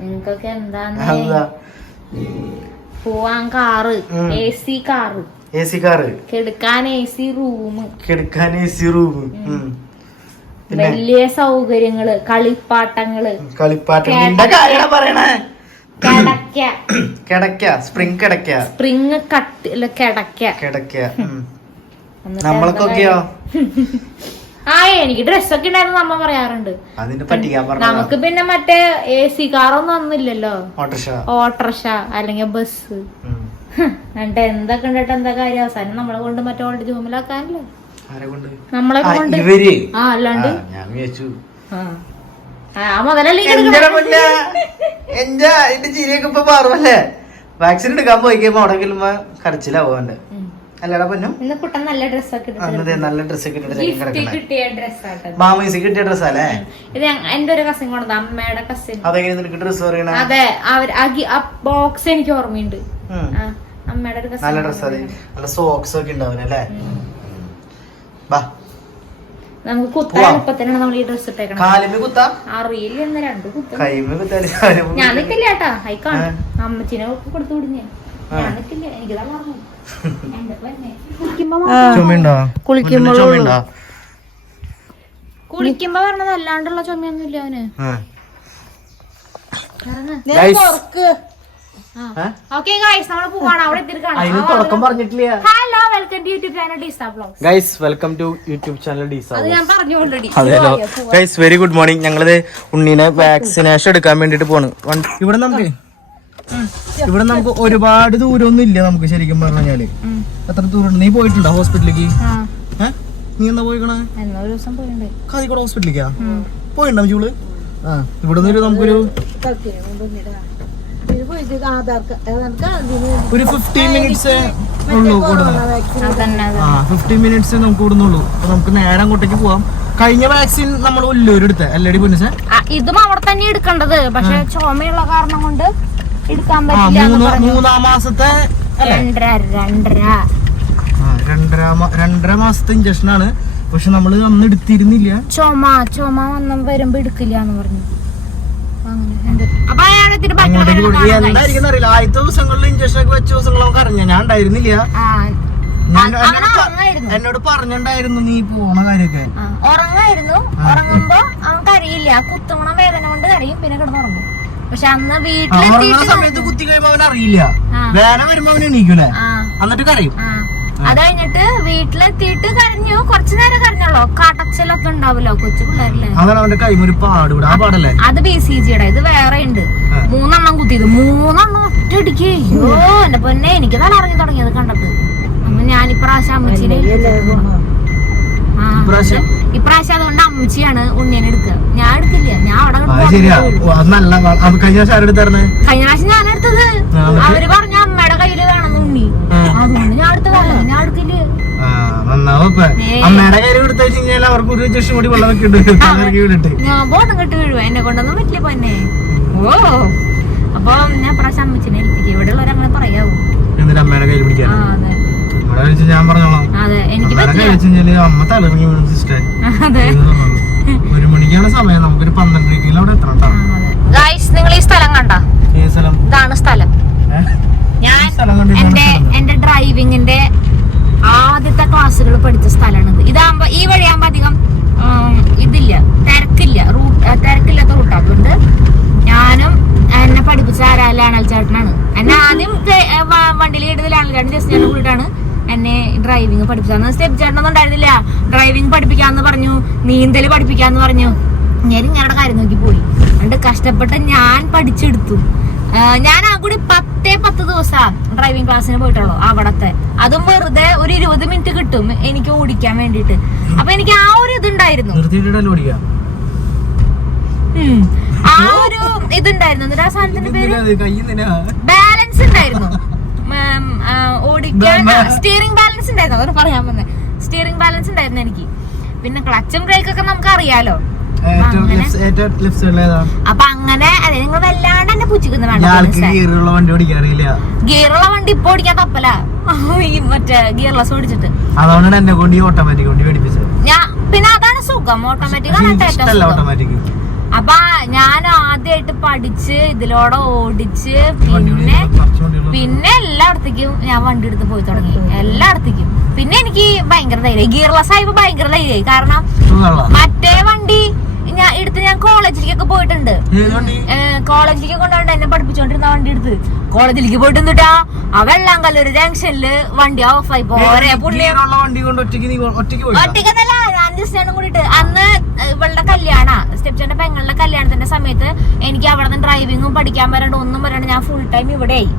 നിങ്ങക്കൊക്കെ എന്താന്ന് പോവാൻ car. A C car. A C car. കെടുക്കാൻ A C room കിടക്കാൻ A C room വലിയ സൗകര്യങ്ങൾ കളിപ്പാട്ടങ്ങൾ. കളിപ്പാട്ടങ്ങൾ. കിടക്ക. സ്പ്രിങ് കിടക്ക. സ്പ്രിങ് കട്ട് കിടക്ക. കിടക്ക. നമ്മൾക്കൊക്കെയോ? എനിക്ക് ഡ്രസ്സൊക്കെ ഉണ്ടായിരുന്നു അമ്മ പറയാറുണ്ട്. നമുക്ക് പിന്നെ മറ്റേ എ സി കാറൊന്നും ഒന്നുമില്ലല്ലോ ഓട്ടോഷ ഓട്ടോറിക്ഷ അല്ലെങ്കിൽ ബസ് എന്നിട്ട് എന്തൊക്കെ ഉണ്ടിട്ട് എന്താ കാര്യം? അവസാനം നമ്മളെ കൊണ്ട് മറ്റേ ഓൾഡ് കൊണ്ട്? നമ്മളെ കൊണ്ട്. ആ അല്ലാണ്ട്. ഞാൻ വിചാരിച്ചു. ആ. മുതലല്ലേ എന്റെ ചിരിയൊക്കെ ഇപ്പൊ മാറുമല്ലേ വാക്സിൻ എടുക്കാൻ പോയി കഴിയുമ്പോ അവിടെ കിലുമ്പോ കരച്ചിലാവും അവന്റെ ഉം. അല്ലടാ പൊന്നും ഇന്ന് കുട്ടൻ നല്ല ഡ്രസ്സൊക്കെ അന്നത്തെ നല്ല ഡ്രസ്സൊക്കെ കിട്ടിയ ഡ്രസ്സാട്ടത് മാമീസി കിട്ടിയ ഡ്രസ്സല്ലേ ഇത് എന്റെ ഒരു കസിൻ കൊണ്ടത് അമ്മയുടെ കസിൻ അതെങ്ങനെ നിനക്ക് ഡ്രസ് പറയണേ അതെ അവർ ആ ബോക്സ് എനിക്ക് ഓർമ്മയുണ്ട്. അമ്മയുടെ ഒരു കസിൻ നല്ല ഡ്രസ് അതെ നല്ല സോക്സ് ഒക്കെ ഉണ്ടാവും അല്ലേ വാ നമുക്ക് കുത്താൻ പോവാം. എളുപ്പത്തിനാണ് നമ്മൾ ഈ ഡ്രസ് ഇട്ടേക്കണം അറിയില്ല എന്ന് രണ്ട് കുത്തും ഞാൻ കുത്താൽ. നിക്കില്ല കേട്ടാ ഹൈക്കാണ് അമ്മച്ചിനെ കൊടുത്തു വിടുന്നേ ഞാനിട്ടില്ല ഞാൻ നിക്കില്ല എനിക്കിതാ പറഞ്ഞു. ചുമയുണ്ടോ? കുളിക്കുമ്പോ പറഞ്ഞത് അല്ലാണ്ടുള്ള ചുമയൊന്നും ഇല്ല അവന് വെരി ഗുഡ് മോർണിംഗ് ഞങ്ങളിത് ഉണ്ണീനെ വാക്സിനേഷൻ എടുക്കാൻ വേണ്ടിട്ട് പോണ്. ഇവിടെ നമുക്ക് ഇവിടെ നമുക്ക് ഒരുപാട് ദൂരമൊന്നും ഇല്ല നമുക്ക് ശരിക്കും പറഞ്ഞു കഴിഞ്ഞാൽ. എത്ര ദൂരം നീ പോയിട്ടുണ്ടോ ഹോസ്പിറ്റലിലേക്ക്? നീ എന്താ പോയിക്കണേ? എന്നാ ഒരു ദിവസം പോയിണ്ട്. കാതിക്കോട് ഹോസ്പിറ്റലിലേക്കാ? പോയിണ്ടോ ചൂൾ ആ ഇവിടെ നിന്നൊരു നമുക്കൊരു ഒരു ഫിഫ്റ്റീൻ മിനിറ്റ്സ് ഉള്ളൂ ആ ഫിഫ്റ്റീൻ മിനിറ്റ്സ് നമുക്ക് ഇവിടുന്നുള്ളൂ അപ്പൊ നമുക്ക് നേരെ അങ്ങോട്ടേക്ക് പോവാം. കഴിഞ്ഞ വാക്സിൻ നമ്മൾ ഉല്ലൂർ എടുത്ത. അല്ലടി പൊന്നിസെ ഇതും അവിടെ തന്നെ എടുക്കേണ്ടത്. പക്ഷെ ചുമയുള്ള കാരണം കൊണ്ട് എടുക്കാൻ പറ്റില്ല മൂന്നാം മാസത്തെ രണ്ടര രണ്ടര. രണ്ടര രണ്ടര മാസത്തെ ഇഞ്ചക്ഷൻ ആണ്. പക്ഷെ നമ്മൾ അന്ന് എടുത്തിരുന്നില്ല. ചുമ ചുമ വന്ന വരുമ്പോ എടുക്കില്ല എന്ന് പറഞ്ഞു. എന്തായിരിക്കും അറിയില്ല ആദ്യത്തെ ദിവസങ്ങളിൽ ഇഞ്ചക്ഷൻ ഒക്കെ വെച്ച ദിവസങ്ങൾ നമുക്ക് അറിഞ്ഞ ഞാൻ ഉണ്ടായിരുന്നില്ല. എന്നോട് പറഞ്ഞിണ്ടായിരുന്നു നീ പോണ കാര്യമൊക്കെ. ഉറങ്ങായിരുന്നു. ഉറങ്ങുമ്പോ അവൻ കരയില്ല. കുത്തുമണ വേദന കൊണ്ട് കരയും. പിന്നെ കിടന്നുറങ്ങും പക്ഷെ അന്ന് സമയത്ത് കുത്തി കഴിയുമ്പോ അവൻ അറിയില്ല. ആ. വേദന വരുമ്പോ അവൻ എണീക്കൂലേ? എന്നിട്ട് കരയും. ആ. അത് കഴിഞ്ഞിട്ട് വീട്ടിലെത്തിയിട്ട് കരഞ്ഞു. കുറച്ചു നേരം കരഞ്ഞോളോ. കാട്ടച്ചലൊക്കെ ഉണ്ടാവല്ലോ കൊച്ചു പിള്ളേരല്ലേ അത് ബി സി ജിയുടെ ഇത് വേറെ ഉണ്ട്. മൂന്നെണ്ണം കുത്തിയത്. മൂന്നെണ്ണം ഒറ്റയടിക്ക്. അയ്യോ എന്റെ പൊന്നെ. എനിക്ക് തല ഇറങ്ങി തുടങ്ങിയത് കണ്ടിട്ട്. അപ്പൊ ഞാൻ ഇപ്രാവശ്യം അമ്മച്ചിനെ ഇപ്രാവശ്യം? ഇപ്രാവശ്യം അതുകൊണ്ട് അമ്മച്ചിയാണ് ഉണ്ണിയനെ എടുക്കുക. ഞാൻ എടുക്കില്ല. ഞാൻ അവിടെ കഴിഞ്ഞ പ്രാവശ്യം ഞാൻ എടുത്തത്. അവർ പറഞ്ഞ അമ്മയുടെ കയ്യിൽ വേണമെന്ന് ഉണ്ണി. അതുകൊണ്ട് ഞാൻ എടുത്തതല്ല ഞാൻ എടുക്കില്ല. അമ്മയുടെ കാര്യം കൊടുത്തു കഴിഞ്ഞാൽ അവർക്ക് ഒരു ജസ്റ്റ് കൂടി വെള്ളം ഉണ്ട്. ഞാൻ ബോധം കെട്ട് വീഴുവോ. എന്നെ കൊണ്ടൊന്നും പറ്റില്ല പൊന്നെ ഓ. അപ്പൊ ഞാൻ പ്രാവശ്യം അമ്മച്ചിനെ ഏൽപ്പിക്കും. ഇവിടെ ഉള്ളവരങ്ങനെ പറയാവൂ. എന്നിട്ട് അമ്മയുടെ കയ്യിൽ ആ പിടിക്കാൻ അതെ ഞാൻ പറഞ്ഞോളാം. അമ്മ തലറിങ്ങി വീണു സിസ്റ്റേ ഒരു മണിക്കാണ് സമയം. നമുക്കൊരു പന്ത്രണ്ടരക്കെങ്കിലും അവിടെ എത്തണം ഗൈസ് നിങ്ങൾ ഈ സ്ഥലം കണ്ട? ഇതാണ് സ്ഥലം. ഞാൻ എന്റെ എന്റെ ഡ്രൈവിങ്ങിന്റെ ആദ്യത്തെ ക്ലാസ്സുകൾ പഠിച്ച സ്ഥലമാണിത്. ഇതാകുമ്പോ ഈ വഴിയാകുമ്പോ അധികം ഇതില്ല. തിരക്കില്ല. റൂട്ട് തിരക്കില്ലാത്ത റൂട്ട് അതുകൊണ്ട് ഞാനും എന്നെ പഠിപ്പിച്ച ആരാലാണൽ ചേട്ടനാണ്. എന്നെ ആദ്യം വണ്ടിയിൽ ഇടുന്ന ലാണൽ ചേട്ടൻ. ജസ്റ്റ് ചേട്ടൻ കൂടിയിട്ടാണ് എന്നെ ഡ്രൈവിംഗ് പഠിപ്പിച്ചു സ്റ്റെപ്പ് ചേട്ടനൊന്നും ഉണ്ടായിരുന്നില്ല. ഡ്രൈവിംഗ് പഠിപ്പിക്കാന്ന് പറഞ്ഞു. നീന്തൽ പഠിപ്പിക്കാന്ന് പറഞ്ഞു. ഞാൻ ഇങ്ങനെ കാര്യം നോക്കി പോയി അതുകൊണ്ട് കഷ്ടപ്പെട്ട് ഞാൻ പഠിച്ചെടുത്തു. ഞാൻ ആ കൂടി പത്തേ പത്ത് ദിവസം ഡ്രൈവിംഗ് ക്ലാസ്സിന് പോയിട്ടുള്ളൂ അവിടത്തെ. അതും വെറുതെ ഒരു ഇരുപത് മിനിറ്റ് കിട്ടും എനിക്ക് ഓടിക്കാൻ വേണ്ടിട്ട് അപ്പൊ എനിക്ക് ആ ഒരു ഇതുണ്ടായിരുന്നു. ആ ഒരു ഇതുണ്ടായിരുന്നു. എന്നിട്ട് ആ സാധനത്തിന്റെ പേര്? ബാലൻസ് ഉണ്ടായിരുന്നു. ഓടിക്കാൻ സ്റ്റിയറിംഗ് ബാലൻസ് ഉണ്ടായിരുന്നു. അതാണ് പറയാൻ വന്നേ. സ്റ്റിയറിംഗ് ബാലൻസ് ഉണ്ടായിരുന്നു എനിക്ക്. പിന്നെ ക്ലച്ചും ബ്രേക്കൊക്കെ നമുക്ക് അറിയാലോ അപ്പൊ അങ്ങനെ നിങ്ങൾ വല്ലാണ്ട് തന്നെ പുച്ഛിക്കുന്ന വേണ്ട ഗിയറുള്ള വണ്ടി ഓടിക്കാൻ അറിയില്ല. ഗിയറുള്ള വണ്ടി ഇപ്പൊ ഓടിക്കാൻ തപ്പല. ഈ മറ്റേ ഗിയർലെസ് ഓടിച്ചിട്ട്. അതുകൊണ്ടാണ് എന്നെ കൊണ്ട് ഈ ഓട്ടോമാറ്റിക് വണ്ടി പഠിപ്പിച്ചത് ഞാൻ പിന്നെ അതാണ് സുഖം. ഓട്ടോമാറ്റിക് ആണ് ഏറ്റവും സുഖം. ഓട്ടോമാറ്റിക് അപ്പൊ ആദ്യമായിട്ട് പഠിച്ച് ഇതിലൂടെ ഓടിച്ച് പിന്നെ പിന്നെ എല്ലായിടത്തേക്കും ഞാൻ വണ്ടി എടുത്ത് പോയി തുടങ്ങി. എല്ലായിടത്തേക്കും. പിന്നെ എനിക്ക് ഭയങ്കര ധൈര്യം. ഗിയർലെസ് ആയപ്പോ ഭയങ്കര ധൈര്യമായി. കാരണം മറ്റേ വണ്ടി ഞാൻ എടുത്ത് ഞാൻ കോളേജിലേക്കൊക്കെ പോയിട്ടുണ്ട്. കോളേജിലേക്ക് കൊണ്ടുപോകണ്ട എന്നെ പഠിപ്പിച്ചോണ്ടിരുന്ന വണ്ടി എടുത്ത്. കോളേജിലേക്ക് പോയിട്ട് ആ വെള്ളം കല്ലൊരു ജംഗ്ഷനിൽ വണ്ടി ഓഫായി പോരെ പുള്ളി. ഒറ്റയ്ക്ക് ഒറ്റയ്ക്ക് ജസ്റ്റാനും കൂടിയിട്ട് അന്ന് ഇവളുടെ കല്യാണ സ്റ്റെപ്ചന്റെ പെങ്ങളുടെ കല്യാണത്തിന്റെ സമയത്ത് എനിക്ക് അവിടെ നിന്ന് ഡ്രൈവിങ്ങും പഠിക്കാൻ വരണ്ട ഒന്നും വരണ്ട ഞാൻ ഫുൾ ടൈം ഇവിടെ ആയി.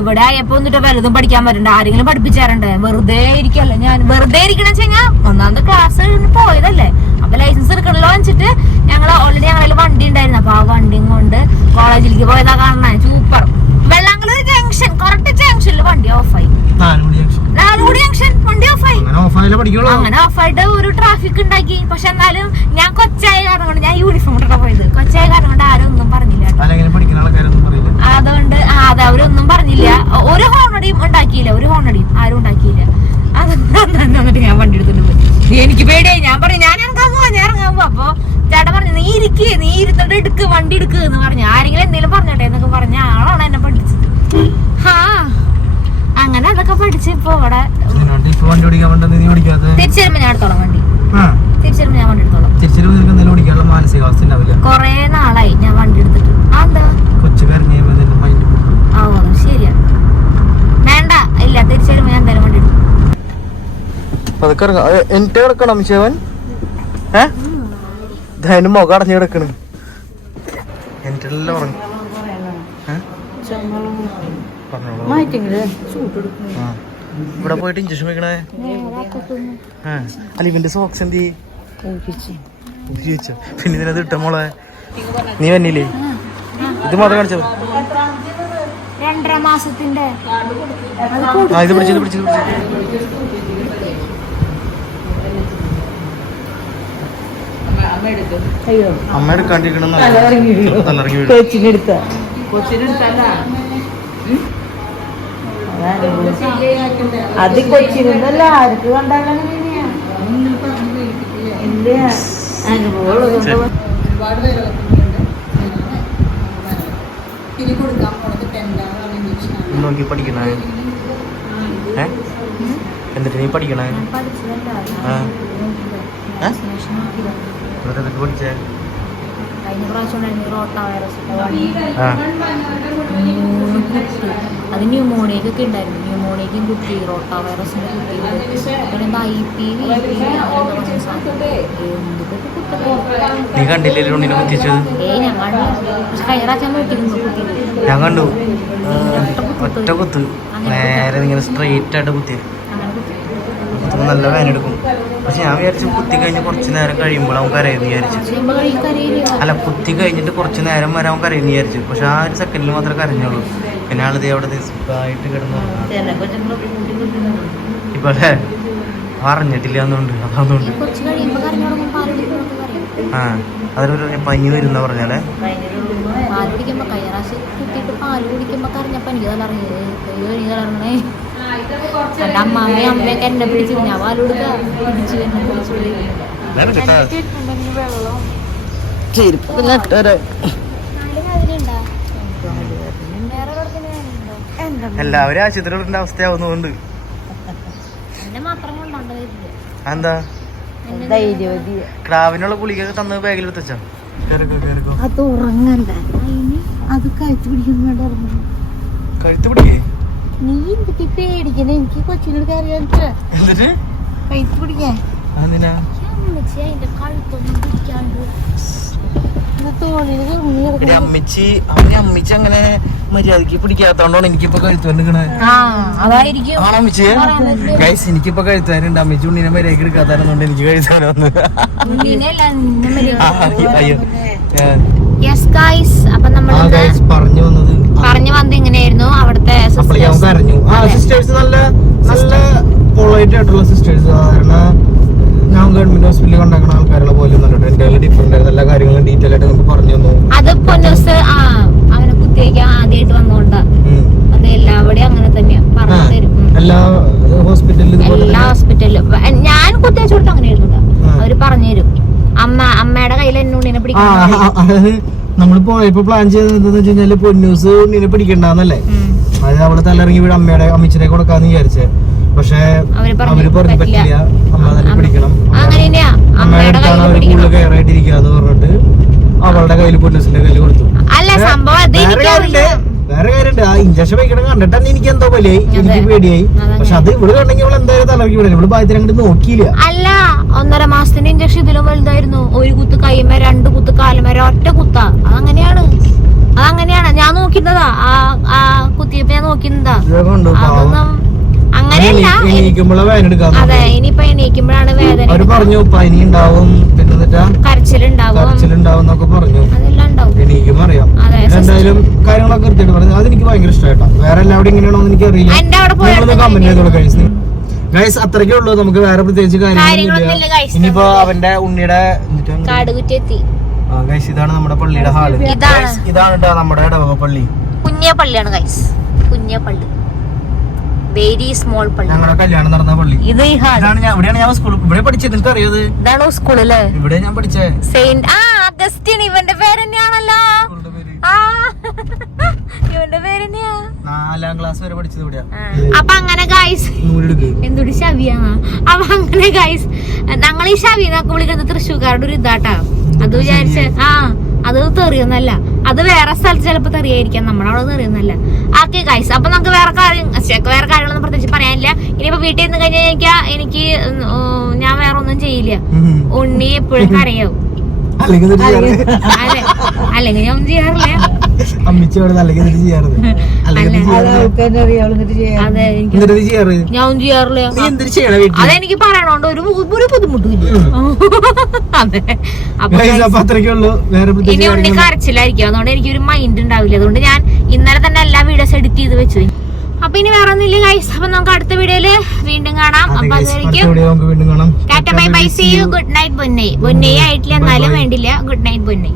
ഇവിടെ ആയപ്പോ എന്നിട്ട് വലുതും പഠിക്കാൻ വരണ്ട ആരെങ്കിലും പഠിപ്പിച്ചാറുണ്ട് വെറുതെ ഇരിക്കല്ല ഞാൻ? വെറുതെ ഇരിക്കണ വെച്ച് കഴിഞ്ഞാൽ ഒന്നാമത് ക്ലാസ് പോയതല്ലേ? അപ്പൊ ലൈസൻസ് എടുക്കണല്ലോ വെച്ചിട്ട് ഞങ്ങൾ ഓൾറെഡി ഞങ്ങളുടെ വണ്ടി ഉണ്ടായിരുന്നു. അപ്പൊ ആ വണ്ടിയും കൊണ്ട് കോളേജിലേക്ക് പോയതാ കാണാൻ സൂപ്പർ വെള്ളാങ്കളൂർ ജംഗ്ഷൻ കറക്റ്റ് ജംഗ്ഷനിൽ വണ്ടി ഓഫായി നാല് മണി ജംഗ്ഷൻ നാലുകൂടി ജംഗ്ഷൻ വണ്ടി ഓഫായി അങ്ങനെ ഓഫായാലേ അങ്ങനെ ഓഫായിട്ട് ഒരു ട്രാഫിക് ഉണ്ടാക്കി. പക്ഷെ എന്നാലും ഞാൻ കൊച്ചായ കാരണം കൊണ്ട് ഞാൻ യൂണിഫോം ഇട്ടാ പോയത്. കൊച്ചായ കാരണം കൊണ്ട് ആരും ഒന്നും പറഞ്ഞില്ല അതുകൊണ്ട് ആ, അത് അവരൊന്നും പറഞ്ഞില്ല. ഒരു ഹോണടിയും ഉണ്ടാക്കിയില്ല. ഒരു ഹോണടിയും ആരും ഉണ്ടാക്കിയില്ല. എന്നിട്ട് ഞാൻ വണ്ടി എടുത്തിട്ട് പോയി. എനിക്ക് പേടിയായി. ഞാൻ പറഞ്ഞു ഞാൻ ഇറങ്ങാൻ പോവാ ഞാൻ ഇറങ്ങാൻ പോവാ. അപ്പൊ ചേട്ടൻ പറഞ്ഞു നീ ഇരിക്കേ നീ ഇരുന്നിട്ട് എടുക്ക് വണ്ടി എടുക്ക് എന്ന് പറഞ്ഞു. ആരെങ്കിലും എന്തെങ്കിലും പറഞ്ഞോട്ടെ എന്നൊക്കെ പറഞ്ഞ ആളാണ് എന്നെ പഠിച്ചത് ഹാ. അങ്ങനെ അതൊക്കെ പഠിച്ച് ഇപ്പൊ ഇവിടെ ഞാൻ എടുത്തോളാം വണ്ടി. ആ. തിരിച്ചു വരുമ്പോ ഞാൻ വണ്ടി എടുത്തോളാം. മാനസികാവസ്ഥ ഉണ്ടാവില്ല. കൊറേ നാളായി ഞാൻ വണ്ടി എടുത്തിട്ട്. ഓ ശരിയാ. വേണ്ട ഇല്ല തിരിച്ചു വരുമ്പോ ഞാൻ എന്തായാലും വണ്ടി എടുക്കും. എന്റെ കിടക്കണം ശിവൻ? അടഞ്ഞു കിടക്കണ്. എന്റെ എല്ലാം ഉറങ്ങി. ഇവിടെ പോയിട്ട് ഇഞ്ചക്ഷൻ വെക്കണേ ആ. അല്ല ഇവന്റെ സോക്സ് എന്ത് ചോദിച്ചോ പിന്നെ ഇതിനത് ഇട്ട മോളെ? നീ വന്നില്ലേ? ഇത് മാത്രം കാണിച്ചത് രണ്ടര മാസത്തിന്റെ. ആ ഇത് പിടിച്ച് ഇത് പിടിച്ച് ഇത് പിടിച്ച്. അമ്മ എടുക്കാണ്ടിരിക്കണം തലറങ്ങി വീഴും കൊച്ചിനെടുത്ത. അത് കൊച്ചിരുന്നല്ല? ആർക്ക് കണ്ടാലും എന്റെ അനുഭവം നോക്കി പഠിക്കണേ. എന്നിട്ട് നീ പഠിക്കണേ? എന്നിട്ട് പഠിച്ചേ? കഴിഞ്ഞ പ്രാവശ്യം ഉണ്ടായിരുന്നു റോട്ട വൈറസ് ആ അത് ന്യൂമോണിയൊക്കെ ഉണ്ടായിരുന്നു. ന്യൂമോണിയക്കും കുട്ടി റോട്ട വൈറസിന്റെ കുട്ടി ഐ പി നീ കണ്ടില്ലേ ഉണ്ണിനെ കുത്തിച്ചത്? ഞാൻ പക്ഷെ കഴിഞ്ഞ പ്രാവശ്യം നോക്കിയിരുന്നു കുത്തി ഞാൻ കണ്ടു. ഒറ്റ കുത്ത്. നേരെ ഇങ്ങനെ സ്ട്രെയിറ്റ് ആയിട്ട് കുത്തി. കുത്തുമ്പോൾ നല്ല വേനെടുക്കും പക്ഷെ ഞാൻ വിചാരിച്ചു കുത്തി കഴിഞ്ഞ് കുറച്ച് നേരം കഴിയുമ്പോൾ അവൻ കരയെന്ന് വിചാരിച്ചു. അല്ല കുത്തി കഴിഞ്ഞിട്ട് കുറച്ച് നേരം വരെ അവൻ കരയെന്ന് വിചാരിച്ചു. പക്ഷെ ആ ഒരു സെക്കൻഡിൽ മാത്രമേ കരഞ്ഞുള്ളൂ. പിന്നെ ആളിത് അവിടെ സുഖമായിട്ട് കിടന്നു. ഇപ്പൊ അല്ലേ? അറിഞ്ഞിട്ടില്ല എന്നുണ്ട്. അതൊന്നുണ്ട് ആ അതൊരു പനി വരുന്ന പറഞ്ഞാലേ? പാൽ കുടിക്കുമ്പോൾ പ്രാവശ്യം കുത്തിയിട്ട് പാൽ കുടിക്കുമ്പോൾ കറിഞ്ഞപ്പോൾ എനിക്ക് തലറിഞ്ഞത് എനിക്ക് തലറങ്ങണേ എന്റെ അമ്മാമ്മയും അമ്മയൊക്കെ എന്നെ പിടിച്ചു ഞാൻ പാൽ കൊടുക്കുക പിടിച്ചു എന്നെ പിടിച്ചു എല്ലാവരും ആശുപത്രിയുടെ അവസ്ഥയാവുന്നതുകൊണ്ട്. എന്നെ മാത്രം കൊണ്ടാണ്ട് വരില്ല എന്താ ക്രാവിനുള്ള ഗുളികയൊക്കെ തന്ന് ബാഗിൽ എടുത്തച്ചാ അത് ഉറങ്ങണ്ട. അത് കഴുത്ത് പിടിക്കുമ്പോണ്ട് ഉറങ്ങും കഴുത്ത് പിടിക്കേ? നീ എന്തൊക്കെ പേടിക്കണേ? എനിക്ക് കൊച്ചിനോട് കഴുത്ത് പിടിക്കാൻ. അമ്മച്ചി അവനെ അമ്മച്ചി അങ്ങനെ മര്യാദയ്ക്ക് പിടിക്കാത്തോണ്ടാണ് എനിക്കിപ്പോ കഴുത്ത് വന്നിക്കണേ അതായിരിക്കും. ആണോ അമ്മച്ചി ഗൈസ് എനിക്കിപ്പോ കഴുത്താനുണ്ട് അമ്മച്ചി ഉണ്ണിനെ മര്യാദയ്ക്ക് എടുക്കാത്തതുകൊണ്ട് എനിക്ക് കഴുത്താൻ വന്നു അയ്യോ യെസ് ഗൈസ് അപ്പൊ നമ്മൾ പറഞ്ഞു വന്നത്. പറഞ്ഞു വന്നത് ഇങ്ങനെയായിരുന്നു. അവിടുത്തെ സിസ്റ്റേഴ്സ് നല്ല നല്ല പൊളൈറ്റ് ആയിട്ടുള്ള സിസ്റ്റേഴ്സ് സാധാരണ ഞാൻ ഗവൺമെന്റ് ഹോസ്പിറ്റലിൽ കൊണ്ടാക്കുന്ന ആൾക്കാരുടെ പോലെ ഒന്നും എന്റെ ഡിഫറെന്റ് എല്ലാ കാര്യങ്ങളും ഡീറ്റെയിൽ ആയിട്ട് നമുക്ക് പറഞ്ഞു തന്നു അത് പൊന്നൂസ് ആ അവനെ കുത്തിവയ്ക്കാൻ ആദ്യമായിട്ട് വന്നോണ്ടാ ഉം. അത് എല്ലാവിടെയും അങ്ങനെ തന്നെയാ ആ, പറഞ്ഞു തരും ഉം. എല്ലാ ഹോസ്പിറ്റലിലും ഹോസ്പിറ്റലിലും ഞാൻ കുത്തിവെച്ച് കൊടുത്ത് അങ്ങനെ ആയിരുന്നു അവർ പറഞ്ഞു തരും അമ്മ അമ്മയുടെ കയ്യിൽ എന്നുണ്ണിനെ പിടിക്കണം നമ്മളിപ്പോ നമ്മൾ പോയപ്പോ പ്ലാൻ ചെയ്തത് എന്താന്ന് വെച്ച് കഴിഞ്ഞാൽ പൊന്നൂസ് ഉണ്ണിനെ പിടിക്കണ്ടെന്നല്ലേ. അതായത് അവൾ തലറങ്ങി വീട് അമ്മയുടെ അമ്മച്ചിനെ കൊടുക്കാന്ന് വിചാരിച്ചേ. പക്ഷെ അവർ പറഞ്ഞു, പറ്റില്ല. അമ്മ തന്നെ പിടിക്കണം. അമ്മയുടെ കൂടുതൽ കയറായിട്ടിരിക്കാന്ന് പറഞ്ഞിട്ട് അവളുടെ കയ്യിൽ പൊന്നൂസിന്റെ കയ്യിൽ കൊടുത്തു. അല്ല സംഭവം വേറെ കാര്യമുണ്ട്. ആ ഇഞ്ചക്ഷൻ വെക്കണം കണ്ടിട്ട് തന്നെ എനിക്ക് എന്തോ പോലെയായി എനിക്ക് പേടിയായി. പക്ഷെ അത് ഇവിടെ കണ്ടെങ്കിൽ അവൾ എന്തായാലും തലവിക്ക് വിടില്ല ഇവിടെ ഭാഗ്യത്തിന് അങ്ങോട്ട് നോക്കിയില്ല. അല്ല ഒന്നര മാസത്തിന്റെ ഇഞ്ചക്ഷൻ ഇതിലും വലുതായിരുന്നു. ഒരു കുത്ത് കൈമേ രണ്ട് കുത്ത് കാലമര ഒറ്റ കുത്ത. അതങ്ങനെയാണ്. അതങ്ങനെയാണ്. ഞാൻ നോക്കിയിരുന്നതാ. ആ ആ കുത്തിയപ്പോ ഞാൻ നോക്കിയിരുന്നതാ. അതൊന്നും അങ്ങനെയല്ല. അതെ ഇനിയിപ്പൊ എണീക്കുമ്പോഴാണ് വേദന അവർ പറഞ്ഞു പനി ഉണ്ടാവും പിന്നെ കരച്ചിലുണ്ടാവും. കരച്ചിലുണ്ടാവും എന്നൊക്കെ പറഞ്ഞു. എനിക്കും അറിയാം. എന്തായാലും കാര്യങ്ങളൊക്കെ കൃത്യമായിട്ട് പറഞ്ഞു. അതെനിക്ക് ഭയങ്കര ഇഷ്ടമായിട്ടാ വേറെ എല്ലാവരും ഇങ്ങനെയാണോ എനിക്ക് അറിയില്ല. കമന്റ് ചെയ്തോളൂ പോയി ഗൈസ് അത്രയ്ക്കേ ഉള്ളൂ. നമുക്ക് വേറെ പ്രത്യേകിച്ച് കാര്യങ്ങളൊന്നുമില്ല. ഇനിയിപ്പോ അവന്റെ ഉണ്ണിയുടെ ഗൈസ് ഇതാണ് നമ്മുടെ പള്ളിയുടെ ഹാൾ. ഇതാണ്. നമ്മുടെ ഇടവക പള്ളി. കുഞ്ഞ പള്ളിയാണ് ഗൈസ് കുഞ്ഞ പള്ളി. വെരി സ്മോൾ പള്ളി. ഞങ്ങളുടെ കല്യാണം നടന്ന പള്ളി. ഇത് ഇതാണ് ഞാൻ ഇവിടെയാണ് ഞാൻ സ്കൂൾ ഇവിടെ പഠിച്ചത് നിനക്ക് അറിയത് ഇതാണ് സ്കൂളിൽ? ഇവിടെ ഞാൻ പഠിച്ചേ. സെയിന്റ് ആ അഗസ്റ്റിൻ ഇവന്റെ പേര്. തന്നെയാണല്ലോ ഇവന്റെ പേര് നാലാം ക്ലാസ് വരെ പഠിച്ചത് ഇവിടെയാ. ആ. അപ്പൊ അങ്ങനെ ഗൈസ് എന്തൊരു അപ്പൊ അങ്ങനെ ഗൈസ് ഞങ്ങൾ ഈ എന്നൊക്കെ വിളിക്കുന്നത് തൃശ്ശൂർക്കാരുടെ ഒരു ഇതാട്ടാ. അത് വിചാരിച്ച ആ അത് തെറിയൊന്നല്ല. അത് വേറെ സ്ഥലത്ത് ചിലപ്പോ തെറിയായിരിക്കാം. നമ്മളവിടെ അവിടെ ആക്കി കൈസ് അപ്പൊ നമുക്ക് വേറെ കാര്യം വേറെ കാര്യങ്ങളൊന്നും പ്രത്യേകിച്ച് പറയാനില്ല. ഇനിയിപ്പോ വീട്ടിൽ നിന്ന് കഴിഞ്ഞാൽ എനിക്ക് എനിക്ക് ഞാൻ വേറെ ഒന്നും ചെയ്യില്ല ഉണ്ണി എപ്പോഴും കരയാവും. അല്ലെങ്കിൽ ഞാൻ ഒന്നും ചെയ്യാറില്ല. അമ്മിച്ച അവിടെ അല്ലെങ്കിൽ എന്നിട്ട് ചെയ്യാറ്. അല്ലെങ്കിൽ എന്ത് ചെയ്യാറ്. അവൾക്ക് തന്നെ അറിയാം അവൾ എന്നിട്ട് ചെയ്യാം അതെ എനിക്ക് എന്നിട്ട് ഇത് ചെയ്യാറ്? ഞാൻ ചെയ്യാറില്ല. അതെനിക്ക് പറയണോണ്ട് ഒരു ഒരു ബുദ്ധിമുട്ടില്ല അതെ. അപ്പൊ ഇനി ഉണ്ണി കരച്ചിലായിരിക്കും. അതുകൊണ്ട് എനിക്ക് ഒരു മൈൻഡ് ഉണ്ടാവില്ല. അതുകൊണ്ട് ഞാൻ ഇന്നലെ തന്നെ എല്ലാ വീഡിയോസ് എഡിറ്റ് ചെയ്ത് വെച്ചു. അപ്പൊ ഇനി വേറെ ഒന്നുമില്ല ഗൈസ് അപ്പൊ നമുക്ക് അടുത്ത വീഡിയോയിൽ വീണ്ടും കാണാം. അപ്പൊ tata bye bye see you good night പൊന്നൈ. പൊന്നൈ ആയിട്ടില്ല. എന്നാലും വേണ്ടില്ല. Good night ബൊന്നൈ